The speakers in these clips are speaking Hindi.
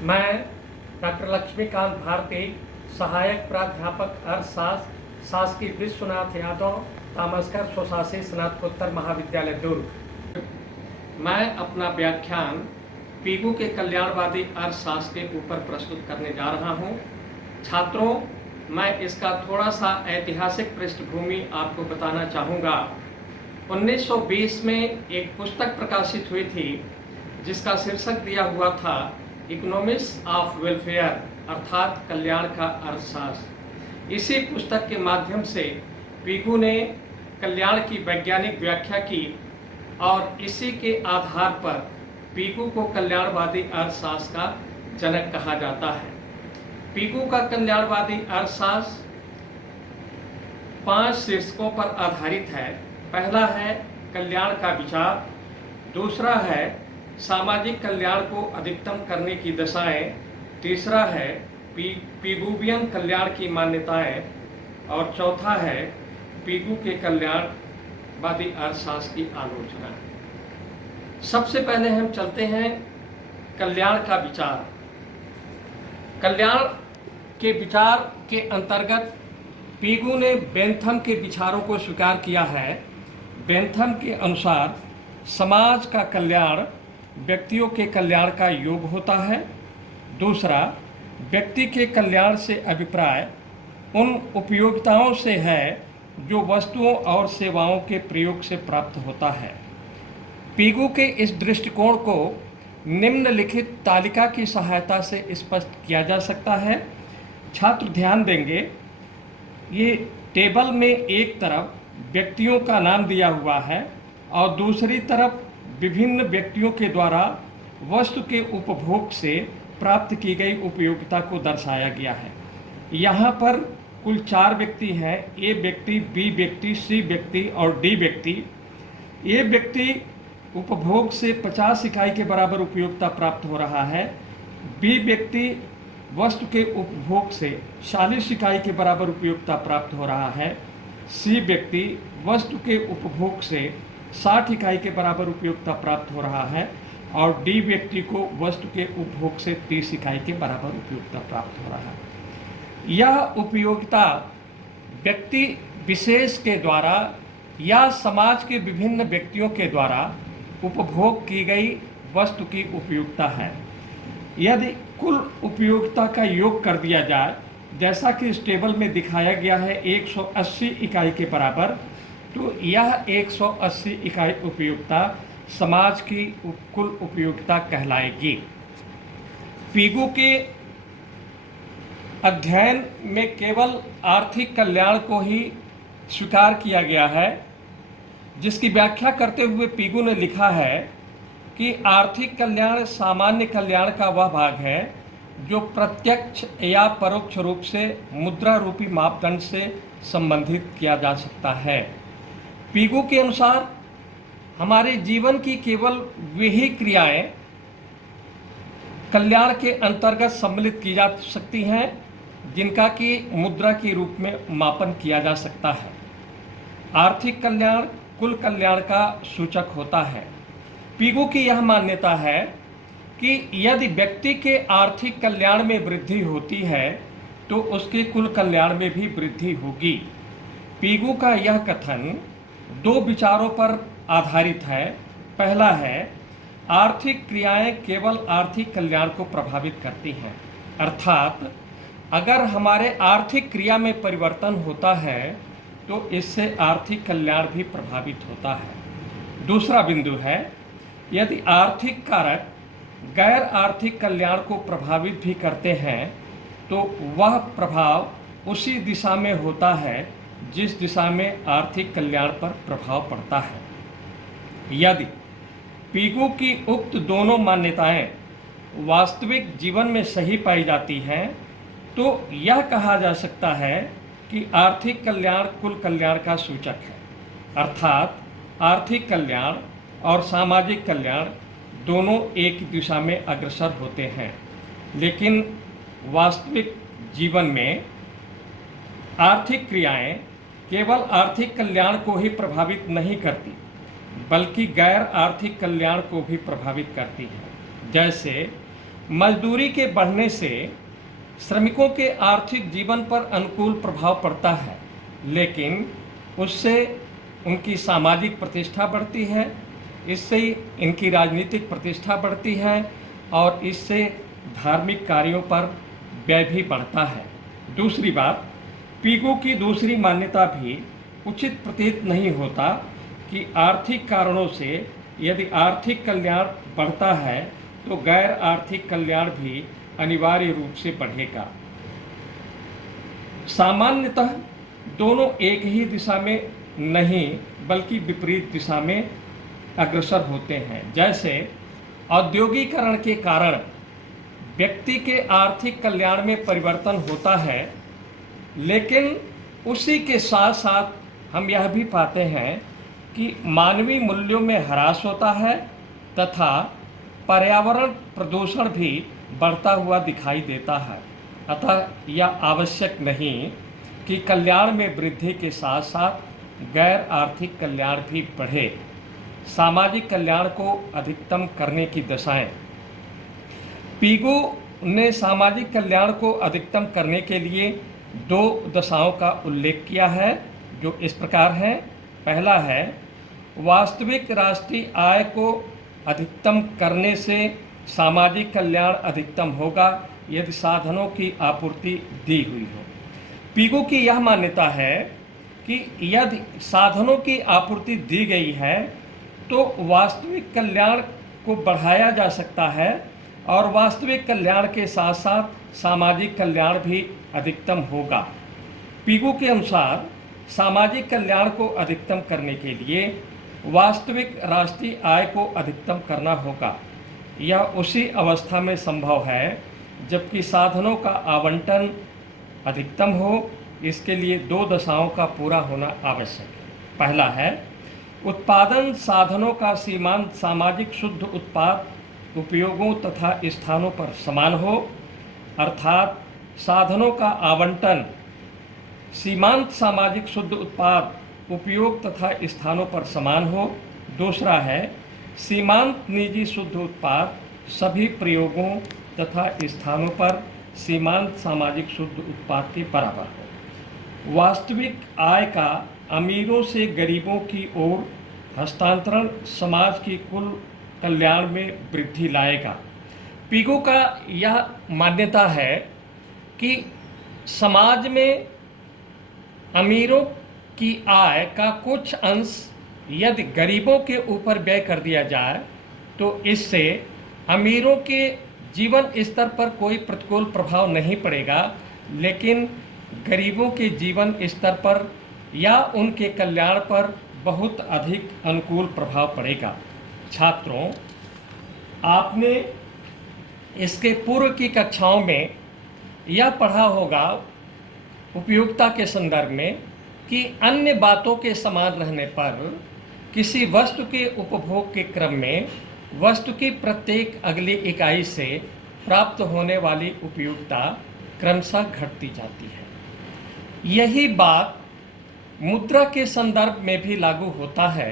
मैं डॉक्टर लक्ष्मीकांत भारती, सहायक प्राध्यापक अर्थशास्त्र, शासकीय विश्वनाथ यादव तामस्कर स्वशासी स्नातकोत्तर महाविद्यालय दुर्ग। मैं अपना व्याख्यान पीगू के कल्याणवादी अर्थशास्त्र के ऊपर प्रस्तुत करने जा रहा हूं। छात्रों, मैं इसका थोड़ा सा ऐतिहासिक पृष्ठभूमि आपको बताना चाहूँगा। 1920 में एक पुस्तक प्रकाशित हुई थी जिसका शीर्षक दिया हुआ था इकोनॉमिक्स ऑफ वेलफेयर, अर्थात कल्याण का अर्थशास्त्र। इसी पुस्तक के माध्यम से पीगू ने कल्याण की वैज्ञानिक व्याख्या की और इसी के आधार पर पीगू को कल्याणवादी अर्थशास्त्र का जनक कहा जाता है। पीगू का कल्याणवादी अर्थशास्त्र 5 शीर्षकों पर आधारित है। पहला है कल्याण का विचार, दूसरा है सामाजिक कल्याण को अधिकतम करने की दशाएं, तीसरा है पीगूवियन कल्याण की मान्यताएं और चौथा है पीगू के कल्याणवादी अर्थशास्त्र की आलोचना। सबसे पहले हम चलते हैं कल्याण का विचार। कल्याण के विचार के अंतर्गत पीगू ने बेंथम के विचारों को स्वीकार किया है। बेंथम के अनुसार समाज का कल्याण व्यक्तियों के कल्याण का योग होता है। दूसरा, व्यक्ति के कल्याण से अभिप्राय उन उपयोगिताओं से है जो वस्तुओं और सेवाओं के प्रयोग से प्राप्त होता है। पीगू के इस दृष्टिकोण को निम्नलिखित तालिका की सहायता से स्पष्ट किया जा सकता है। छात्र ध्यान देंगे, ये टेबल में एक तरफ व्यक्तियों का नाम दिया हुआ है और दूसरी तरफ विभिन्न व्यक्तियों के द्वारा वस्तु के उपभोग से प्राप्त की गई उपयोगिता को दर्शाया गया है। यहाँ पर कुल 4 व्यक्ति हैं, ए व्यक्ति, बी व्यक्ति, सी व्यक्ति और डी व्यक्ति। ए व्यक्ति उपभोग से 50 इकाई के बराबर उपयोगिता प्राप्त हो रहा है। बी व्यक्ति वस्तु के उपभोग से 40 इकाई के बराबर उपयोगिता प्राप्त हो रहा है। सी व्यक्ति वस्तु के उपभोग से 60 इकाई के बराबर उपयोगिता प्राप्त हो रहा है और डी व्यक्ति को वस्तु के उपभोग से 30 इकाई के बराबर उपयोगिता प्राप्त हो रहा है। यह उपयोगिता व्यक्ति विशेष के द्वारा या समाज के विभिन्न व्यक्तियों के द्वारा उपभोग की गई वस्तु की उपयोगिता है। यदि कुल उपयोगिता का योग कर दिया जाए, जैसा कि इस टेबल में दिखाया गया है 180 इकाई के बराबर, तो यह 180 इकाई उपयोगिता समाज की कुल उपयोगिता कहलाएगी। पीगू के अध्ययन में केवल आर्थिक कल्याण को ही स्वीकार किया गया है, जिसकी व्याख्या करते हुए पीगू ने लिखा है कि आर्थिक कल्याण सामान्य कल्याण का वह भाग है जो प्रत्यक्ष या परोक्ष रूप से मुद्रा रूपी मापदंड से संबंधित किया जा सकता है। पीगू के अनुसार हमारे जीवन की केवल वही क्रियाएं कल्याण के अंतर्गत सम्मिलित की जा सकती हैं जिनका कि मुद्रा के रूप में मापन किया जा सकता है। आर्थिक कल्याण कुल कल्याण का सूचक होता है। पीगू की यह मान्यता है कि यदि व्यक्ति के आर्थिक कल्याण में वृद्धि होती है तो उसके कुल कल्याण में भी वृद्धि होगी। पीगू का यह कथन 2 विचारों पर आधारित है। पहला है, आर्थिक क्रियाएं केवल आर्थिक कल्याण को प्रभावित करती हैं, अर्थात अगर हमारे आर्थिक क्रिया में परिवर्तन होता है तो इससे आर्थिक कल्याण भी प्रभावित होता है। दूसरा बिंदु है, यदि आर्थिक कारक गैर आर्थिक कल्याण को प्रभावित भी करते हैं तो वह प्रभाव उसी दिशा में होता है जिस दिशा में आर्थिक कल्याण पर प्रभाव पड़ता है। यदि पीगू की उक्त दोनों मान्यताएं वास्तविक जीवन में सही पाई जाती हैं तो यह कहा जा सकता है कि आर्थिक कल्याण कुल कल्याण का सूचक है, अर्थात आर्थिक कल्याण और सामाजिक कल्याण दोनों एक दिशा में अग्रसर होते हैं। लेकिन वास्तविक जीवन में आर्थिक क्रियाएं केवल आर्थिक कल्याण को ही प्रभावित नहीं करती बल्कि गैर आर्थिक कल्याण को भी प्रभावित करती हैं। जैसे मजदूरी के बढ़ने से श्रमिकों के आर्थिक जीवन पर अनुकूल प्रभाव पड़ता है, लेकिन उससे उनकी सामाजिक प्रतिष्ठा बढ़ती है, इससे इनकी राजनीतिक प्रतिष्ठा बढ़ती है और इससे धार्मिक कार्यों पर व्यय भी बढ़ता है। दूसरी बात, पीगो की दूसरी मान्यता भी उचित प्रतीत नहीं होता कि आर्थिक कारणों से यदि आर्थिक कल्याण बढ़ता है तो गैर आर्थिक कल्याण भी अनिवार्य रूप से बढ़ेगा। सामान्यतः दोनों एक ही दिशा में नहीं बल्कि विपरीत दिशा में अग्रसर होते हैं। जैसे औद्योगिकरण के कारण व्यक्ति के आर्थिक कल्याण में परिवर्तन होता है, लेकिन उसी के साथ साथ हम यह भी पाते हैं कि मानवीय मूल्यों में ह्रास होता है तथा पर्यावरण प्रदूषण भी बढ़ता हुआ दिखाई देता है। अतः यह आवश्यक नहीं कि कल्याण में वृद्धि के साथ साथ गैर आर्थिक कल्याण भी बढ़े। सामाजिक कल्याण को अधिकतम करने की दशाएं। पीगो ने सामाजिक कल्याण को अधिकतम करने के लिए 2 दशाओं का उल्लेख किया है, जो इस प्रकार हैं। पहला है, वास्तविक राष्ट्रीय आय को अधिकतम करने से सामाजिक कल्याण अधिकतम होगा यदि साधनों की आपूर्ति दी हुई हो। पीगो की यह मान्यता है कि यदि साधनों की आपूर्ति दी गई है तो वास्तविक कल्याण को बढ़ाया जा सकता है और वास्तविक कल्याण के साथ साथ सामाजिक कल्याण भी अधिकतम होगा। पीगो के अनुसार सामाजिक कल्याण को अधिकतम करने के लिए वास्तविक राष्ट्रीय आय को अधिकतम करना होगा। यह उसी अवस्था में संभव है जबकि साधनों का आवंटन अधिकतम हो। इसके लिए 2 दशाओं का पूरा होना आवश्यक है। पहला है, उत्पादन साधनों का सीमांत सामाजिक शुद्ध उत्पाद उपयोगों तथा स्थानों पर समान हो, अर्थात साधनों का आवंटन सीमांत सामाजिक शुद्ध उत्पाद उपयोग तथा स्थानों पर समान हो। दूसरा है, सीमांत निजी शुद्ध उत्पाद सभी प्रयोगों तथा स्थानों पर सीमांत सामाजिक शुद्ध उत्पाद के बराबर हो। वास्तविक आय का अमीरों से गरीबों की ओर हस्तांतरण समाज की कुल कल्याण में वृद्धि लाएगा। पीगो का यह मान्यता है कि समाज में अमीरों की आय का कुछ अंश यदि गरीबों के ऊपर व्यय कर दिया जाए तो इससे अमीरों के जीवन स्तर पर कोई प्रतिकूल प्रभाव नहीं पड़ेगा, लेकिन गरीबों के जीवन स्तर पर या उनके कल्याण पर बहुत अधिक अनुकूल प्रभाव पड़ेगा। छात्रों, आपने इसके पूर्व की कक्षाओं में यह पढ़ा होगा उपयोगिता के संदर्भ में कि अन्य बातों के समान रहने पर किसी वस्तु के उपभोग के क्रम में वस्तु की प्रत्येक अगली इकाई से प्राप्त होने वाली उपयोगिता क्रमशः घटती जाती है। यही बात मुद्रा के संदर्भ में भी लागू होता है।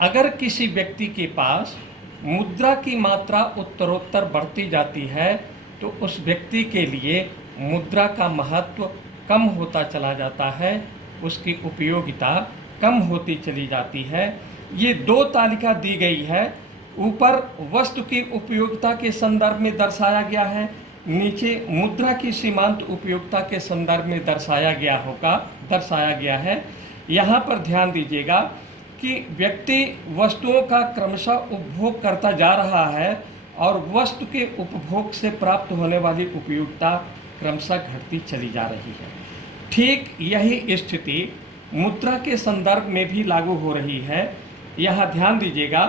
अगर किसी व्यक्ति के पास मुद्रा की मात्रा उत्तरोत्तर बढ़ती जाती है तो उस व्यक्ति के लिए मुद्रा का महत्व कम होता चला जाता है, उसकी उपयोगिता कम होती चली जाती है। ये 2 तालिका दी गई है। ऊपर वस्तु की उपयोगिता के संदर्भ में दर्शाया गया है, नीचे मुद्रा की सीमांत उपयोगिता के संदर्भ में दर्शाया गया है। यहाँ पर ध्यान दीजिएगा कि व्यक्ति वस्तुओं का क्रमशः उपभोग करता जा रहा है और वस्तु के उपभोग से प्राप्त होने वाली उपयोगिता क्रमशः घटती चली जा रही है। ठीक यही स्थिति मुद्रा के संदर्भ में भी लागू हो रही है। यहाँ ध्यान दीजिएगा,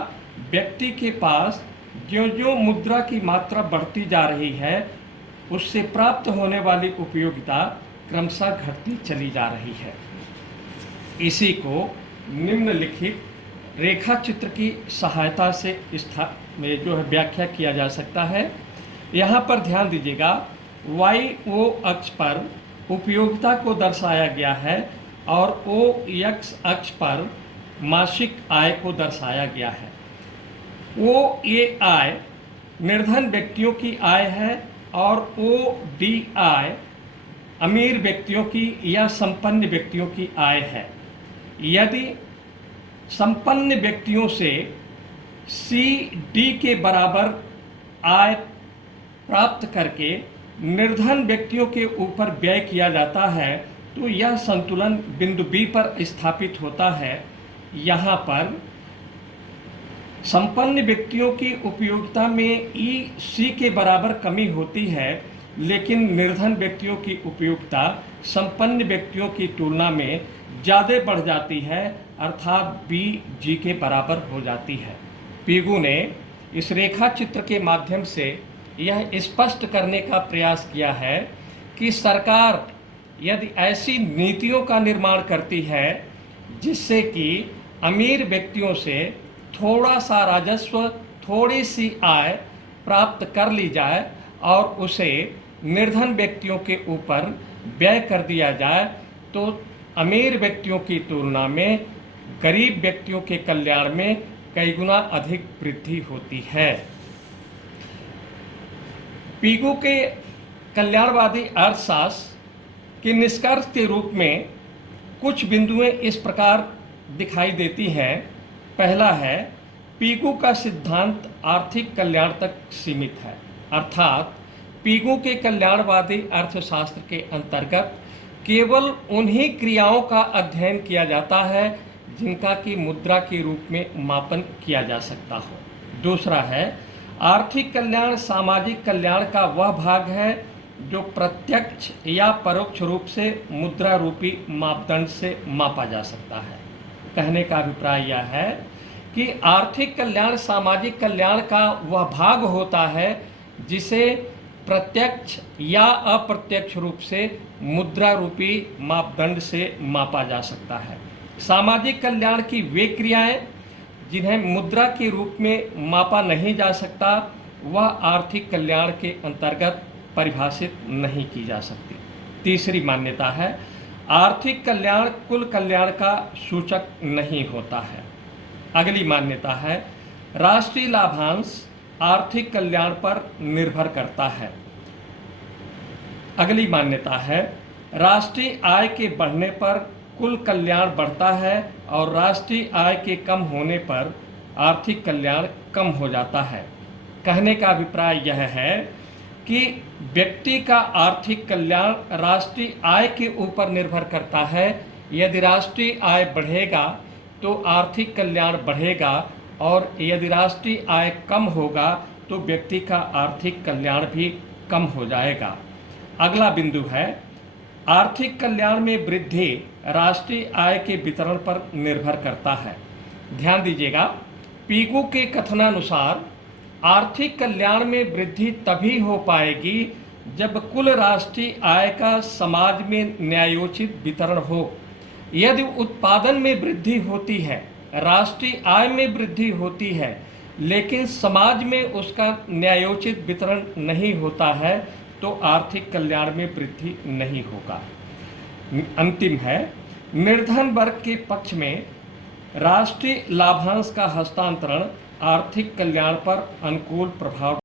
व्यक्ति के पास जो मुद्रा की मात्रा बढ़ती जा रही है उससे प्राप्त होने वाली उपयोगिता क्रमशः घटती चली जा रही है। इसी को निम्नलिखित रेखा चित्र की सहायता से व्याख्या किया जा सकता है। यहाँ पर ध्यान दीजिएगा, YO अक्ष पर उपयोगिता को दर्शाया गया है और OX अक्ष पर मासिक आय को दर्शाया गया है। OAI निर्धन व्यक्तियों की आय है और ODI अमीर व्यक्तियों की या संपन्न व्यक्तियों की आय है। यदि संपन्न व्यक्तियों से CD के बराबर आय प्राप्त करके निर्धन व्यक्तियों के ऊपर व्यय किया जाता है तो यह संतुलन बिंदु B पर स्थापित होता है। यहाँ पर संपन्न व्यक्तियों की उपयोगिता में EC के बराबर कमी होती है, लेकिन निर्धन व्यक्तियों की उपयोगिता संपन्न व्यक्तियों की तुलना में ज़्यादा बढ़ जाती है, अर्थात BG के बराबर हो जाती है। पीगू ने इस रेखा चित्र के माध्यम से यह स्पष्ट करने का प्रयास किया है कि सरकार यदि ऐसी नीतियों का निर्माण करती है जिससे कि अमीर व्यक्तियों से थोड़ा सा राजस्व, थोड़ी सी आय प्राप्त कर ली जाए और उसे निर्धन व्यक्तियों के ऊपर व्यय कर दिया जाए, तो अमीर व्यक्तियों की तुलना में गरीब व्यक्तियों के कल्याण में कई गुना अधिक वृद्धि होती है। पीगू के कल्याणवादी अर्थशास्त्र के निष्कर्ष के रूप में कुछ बिंदुएं इस प्रकार दिखाई देती हैं। पहला है, पीगू का सिद्धांत आर्थिक कल्याण तक सीमित है, अर्थात पीगू के कल्याणवादी अर्थशास्त्र के अंतर्गत केवल उन्हीं क्रियाओं का अध्ययन किया जाता है जिनका कि मुद्रा के रूप में मापन किया जा सकता हो। दूसरा है, आर्थिक कल्याण सामाजिक कल्याण का वह भाग है जो प्रत्यक्ष या परोक्ष रूप से मुद्रा रूपी मापदंड से मापा जा सकता है। कहने का अभिप्राय यह है कि आर्थिक कल्याण सामाजिक कल्याण का वह भाग होता है जिसे प्रत्यक्ष या अप्रत्यक्ष रूप से मुद्रा रूपी मापदंड से मापा जा सकता है। सामाजिक कल्याण की वे क्रियाएं जिन्हें मुद्रा के रूप में मापा नहीं जा सकता, वह आर्थिक कल्याण के अंतर्गत परिभाषित नहीं की जा सकती। तीसरी मान्यता है, आर्थिक कल्याण कुल कल्याण का सूचक नहीं होता है। अगली मान्यता है, राष्ट्रीय लाभांश आर्थिक कल्याण पर निर्भर करता है। अगली मान्यता है, राष्ट्रीय आय के बढ़ने पर कुल कल्याण बढ़ता है और राष्ट्रीय आय के कम होने पर आर्थिक कल्याण कम हो जाता है। कहने का अभिप्राय यह है कि व्यक्ति का आर्थिक कल्याण राष्ट्रीय आय के ऊपर निर्भर करता है। यदि राष्ट्रीय आय बढ़ेगा तो आर्थिक कल्याण बढ़ेगा और यदि राष्ट्रीय आय कम होगा तो व्यक्ति का आर्थिक कल्याण भी कम हो जाएगा। अगला बिंदु है, आर्थिक कल्याण में वृद्धि राष्ट्रीय आय के वितरण पर निर्भर करता है। ध्यान दीजिएगा, पीगू के कथनानुसार आर्थिक कल्याण में वृद्धि तभी हो पाएगी जब कुल राष्ट्रीय आय का समाज में न्यायोचित वितरण हो। यदि उत्पादन में वृद्धि होती है, राष्ट्रीय आय में वृद्धि होती है, लेकिन समाज में उसका न्यायोचित वितरण नहीं होता है तो आर्थिक कल्याण में वृद्धि नहीं होगा। अंतिम है, निर्धन वर्ग के पक्ष में राष्ट्रीय लाभांश का हस्तांतरण आर्थिक कल्याण पर अनुकूल प्रभाव